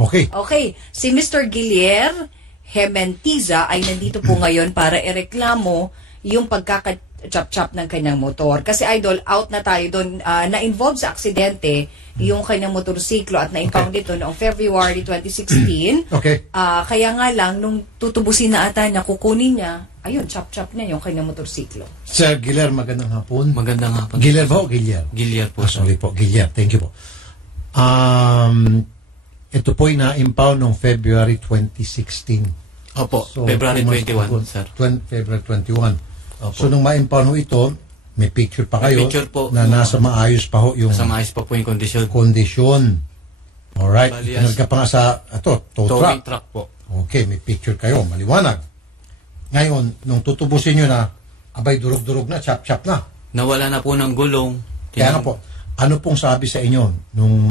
Okay. Okay, si Mr. Guillier Hementiza ay nandito po ngayon para ireklamo yung pagkaka-chop-chop ng kanyang motor. Kasi idol, out na tayo doon, na-involve sa aksidente yung kanyang motorsiklo at na-impound dito noong February 2016. Okay. Kaya nga lang, nung tutubusin na ata niya, kukunin niya, ayun, chop-chop niya yung kanyang motorsiklo. Sir Guillier, magandang hapon. Magandang hapon. Guillier ba o Guillier? Guillier po. Sorry po, Guillier. Thank you po. Ito po'y na-impound noong February 2016. Opo, So, February 21, sir. February 21. Opo. So, nung ma-impound ho ito, may picture pa May kayo picture po. na nasa maayos pa ho yung Sa maayos pa po yung kondisyon. kondisyon. Alright. Bali, Pinarga pa nga sa tow Towing truck. truck po. Okay, may picture kayo. Maliwanag. Ngayon, nung tutubusin nyo na, abay, durog-durog na, chop-chop na. Nawala na po ng gulong. Kaya nga po, ano pong sabi sa inyo nung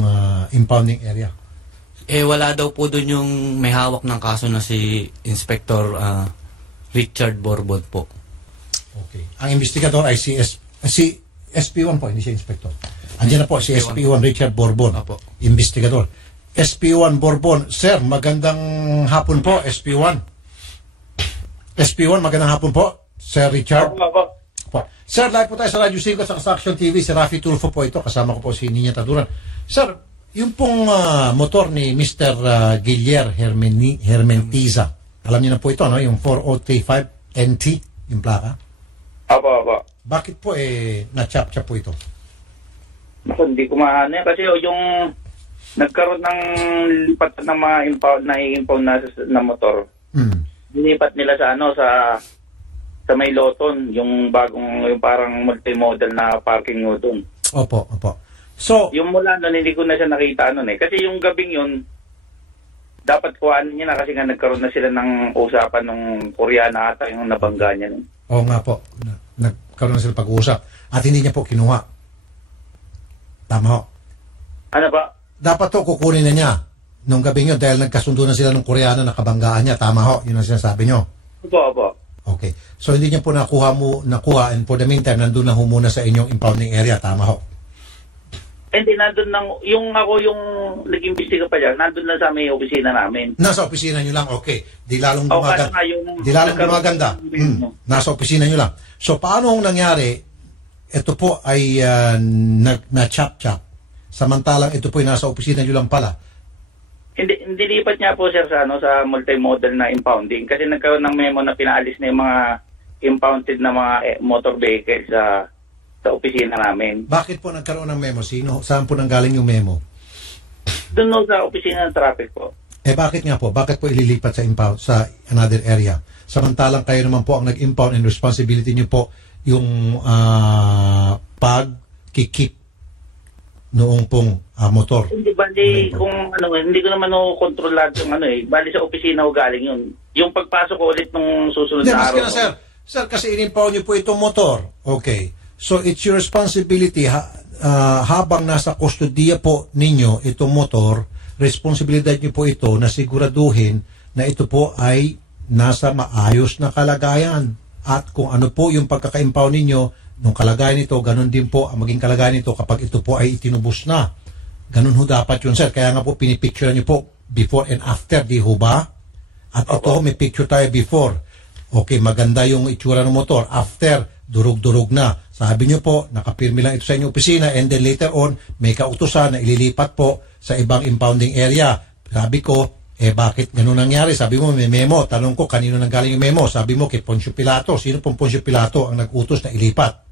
impounding area? Wala daw po doon yung may hawak ng kaso na si Inspector Richard Borbon po. Okay. Ang investigador ay si SP1 po, hindi siya inspector. Andiyan na po si SP1 Richard Borbon. Apo. Investigador. SP1 Borbon. Sir, magandang hapon po, SP1. SP1, magandang hapon po, Sir Richard. Po. Sir, live po tayo sa Radio 5 at sa Action TV. Si Rafi Tulfo po ito. Kasama ko po si Nina Taduran. Sir, yung pong motor ni Mr. Guillier Hermentiza. Alam niyo na po ito, no? Yung 4035 NT, yung plaka. Apo. Bakit po na-chop-chop po ito? Naku, hindi ko maano yan. Kasi yung nagkaroon ng lipat ng mga impound na motor. Dinipat nila sa may Loton, yung bagong, yung parang multi-model na parking nyo doon. Opo. So, Yung mula nun, hindi ko na siya nakita nun eh. Kasi yung gabing yun, dapat kuhaan niya na kasi nga nagkaroon na sila ng usapan ng Koreana ata yung nabangga niya nun. oo nga po, nagkaroon na sila pag-uusap. At hindi niya po kinuha. Tama ho. Ano ba? Dapat to kukunin na niya nung gabi nyo dahil nagkasundo na sila ng Koreano na kabanggaan niya. Tama ho, yun ang sinasabi nyo. Opo. Okay. So, hindi niya po nakuha and for the meantime, nandun na ho muna sa inyong impounding area. Tama ho. Hindi, nandun lang, yung nag-imbestiga pa dyan, nandun lang sa may opisina namin. Nasa opisina nyo lang, okay. Di lalong Kasi nga yung- gumaganda. Nasa opisina nyo lang. So, paano hong nangyari, ito po ay na-chop-chop. Samantalang ito po ay nasa opisina nyo lang pala. Hindi lipat niya po sir sa multi-model na impounding kasi nagkaroon ng memo na pinaalis na yung mga impounded na mga motor vehicles sa opisina namin. Bakit po nagkaroon ng memo? Saan po nanggaling yung memo? Doon sa opisina ng traffic po. Bakit nga po? Bakit po ililipat sa impound sa another area? Samantalang kayo naman po ang nag-impound and responsibility niyo po yung pag-keep noong pong motor. Hindi hindi ko naman kontrolado yung bali sa opisina ko galing yun. Yung pagpasok ko ulit nung susunod Hindi, na maski araw. na, sir. Sir, kasi in-impound niyo po itong motor. Okay. So, it's your responsibility habang nasa kustodiya po ninyo itong motor, responsibilidad niyo po ito na siguraduhin na ito po ay nasa maayos na kalagayan. At kung ano po yung pagkaka-impound ninyo, nung kalagayan nito, ganun din po ang maging kalagayan nito kapag ito po ay itinubos na. Ganun ho dapat yun, sir. Kaya nga po, pinipicture niyo po before and after, di ho ba? At ito, may picture tayo before. Okay, maganda yung itsura ng motor. After, durug-durug na. Sabi niyo po, nakapirmi lang ito sa inyong opisina and then later on, may kautusan na ililipat po sa ibang impounding area. Sabi ko, bakit ganun nangyari? Sabi mo, may memo. Tanong ko, kanino nanggaling yung memo? Sabi mo, kay Poncio Pilato. Sino pong Poncio Pilato ang nag-utos na ilipat?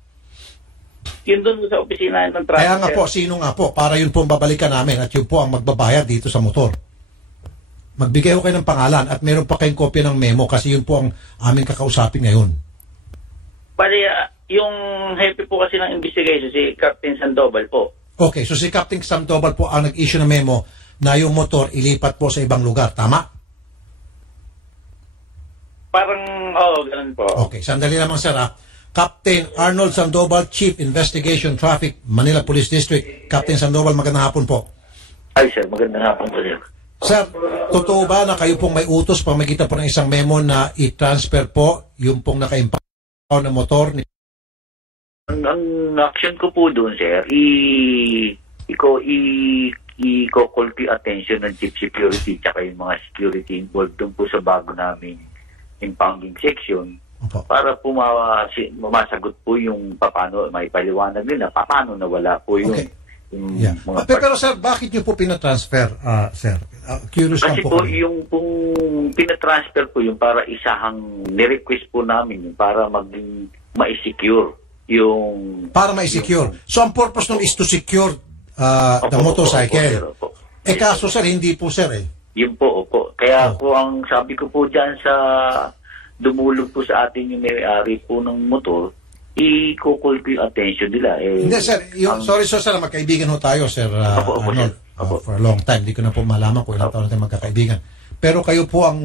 Yun doon sa opisina ng traffic. Kaya nga po, sino nga po? Para yun po ang babalikan namin at yun po ang magbabayad dito sa motor. Magbigay ko kayo ng pangalan at meron pa kayong kopya ng memo kasi yun po ang amin kakausapin ngayon. Bali, yung hepe po kasi ng investigation, si Captain Sandoval po. Okay, so si Captain Sandoval po ang nag-issue ng memo na yung motor ilipat po sa ibang lugar. Tama? Parang, ganun po. Okay, sandali lamang sir ha. Captain Arnold Sandoval, Chief Investigation Traffic, Manila Police District. Captain Sandoval, magandang hapon po. Ay sir, magandang hapon po sir. Sir, totoo ba na kayo pong may utos pamagitan po ng isang memo na i-transfer po yung pong naka-impound na motor? Ang action ko po doon sir, i-call ko yung attention ng chief security tsaka yung mga security involved doon po sa bago namin impounding section Opo. para po masagot po yung paano, may paliwanag nila paano nawala po yung, Okay. yung Yeah. mga Pero sir, bakit niyo po pinatransfer, sir? Curious lang kasi po po kami. yung pong pinatransfer po yung para isahang nirequest po namin yung para maging ma-secure yung Para ma-secure. So, ang purpose nun is to secure the motorcycle. Opo. Kaso sir, hindi po sir Yun po, opo. Kaya po ang sabi ko po dyan sa dumulog po sa atin yung may-ari po ng motor, i-call ko yung attention nila. Hindi sir, sorry sir, magkaibigan ho tayo sir Opo, Arnold. sir. Opo. For a long time, hindi ko na po malaman kung ilang taon natin magkakaibigan. Pero kayo po ang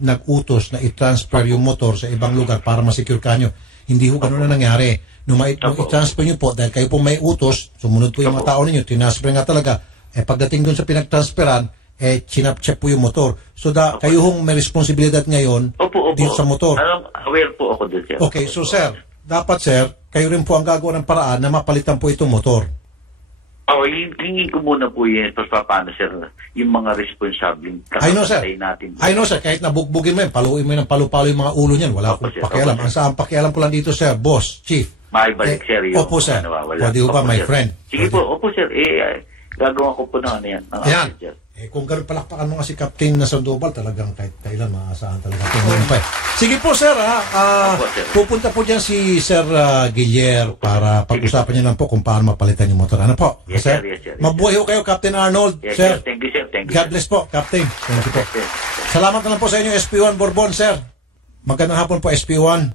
nag-utos na i-transfer yung motor sa ibang lugar para ma-secure ka nyo. Hindi ho ganun na nangyari. Nung i-transfer nyo po, dahil kayo po may utos, sumunod po yung mga tao ninyo, tinasper nga talaga. Pagdating dun sa pinag-transferan, chinap-check po yung motor. So, kayo hong may responsibilidad ngayon dito sa motor. Aware po ako dun, sir. Okay, so sir, dapat sir, kayo rin po ang gagawa ng paraan na mapalitan po itong motor. Hingin ko muna po yun paano, sir, yung mga responsableng I know, sir. natin. I know, sir. Kahit nabugbugin mo yan, paluin mo yan ng palu-palo yung mga ulo niyan. Wala akong Sir. pakialam. Opo, Ang saan pakialam ko lang dito, sir, boss, chief. Maibalik, sir, yung Opo, sir. nawawala. Pwede ho ba, Opo, my sir. friend? Sige Pwede. po, opo, sir. Gagawa ko po na ano yan. Ayan. Sir. Kung ganun palakpakan mo nga si Captain na Sandoval, talagang kahit kailan maasahan talaga. Tingnan pa. Sige po, sir. Opo, sir. Pupunta po dyan si Sir Guillier para pag-usapan niyo lang po kung paano mapalitan yung motor. Ano po? Yes, sir. Yes, sir. Mabuhay ho kayo, Captain Arnold. Yes, sir. sir. Thank you, sir. Thank you, God sir. bless po, Captain. Thank you po. Yes, sir. Salamat na lang po sa inyo, SP1 Bourbon, sir. Magandang hapon po, SP1.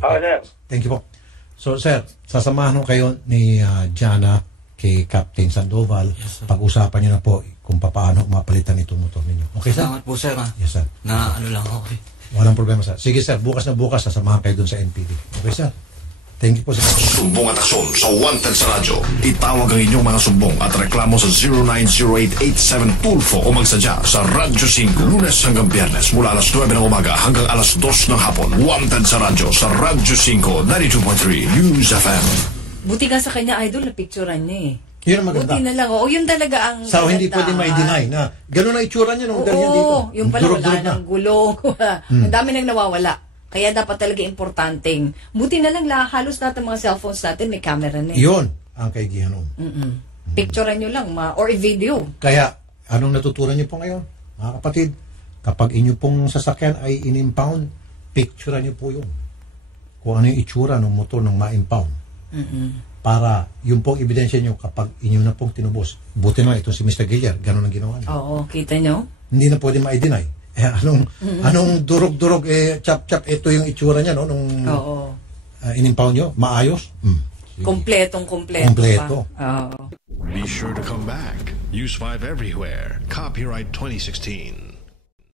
Sir. Thank you po. So, sir, sasamahan ho kayo ni Jana kay Captain Sandoval. Yes, sir. Pag-usapan niyo na po kung paano mapalitan itong motor ninyo. Okay, sir? Salamat po, sir. Yes, sir. Na ano lang ako eh. Walang problema, sir. Sige, sir. Bukas na bukas, sasamahan kayo dun sa NPD. Okay, sir? Thank you po, sir. Sumbong at aksyon sa Wanted sa radyo. Itawag ang inyong mga sumbong at reklamo sa 090887 Tulfo o magsadya sa Radyo 5 Lunes hanggang Biyernes mula alas 9 ng umaga hanggang alas 2 ng hapon. Wanted sa radyo sa Radyo 5 92.3 News FM. Buti nga sa kanya, idol, na picturean niya eh. Yun ang maganda. Buti na lang. Yun talaga ang So, hindi pwede kagandahan. ma-deny na gano'n ang itsura niya nung ganyan dito. Oo, yung pala wala Durog-durog na. ng gulong. Ang dami nang nawawala. Kaya dapat talaga importanteng. Buti na lang halos natin mga cellphones natin may camera na. Yun ang kaigihan nun. Picturean nyo lang or i-video. Kaya, anong natutunan niyo po ngayon? Mga kapatid, kapag inyo pong sasakyan ay in-impound, picturean niyo po yun. Kung ano yung itsura ng motor ng ma-impound. Para yung pong ebidensya niyo kapag inyo na pong tinubos. Buti na ito si Mr. Guillier, ganun ang ginawa niya. Oo, kita nyo? Hindi na pwede ma-deny. Anong durog-durog, chap-chap, ito yung itsura niya, no? Nung Oo. in-impound niyo, maayos. Sige. Kompletong-kompleto Kompleto. pa. Oo. Be sure to come back. Use 5 everywhere. Copyright 2016.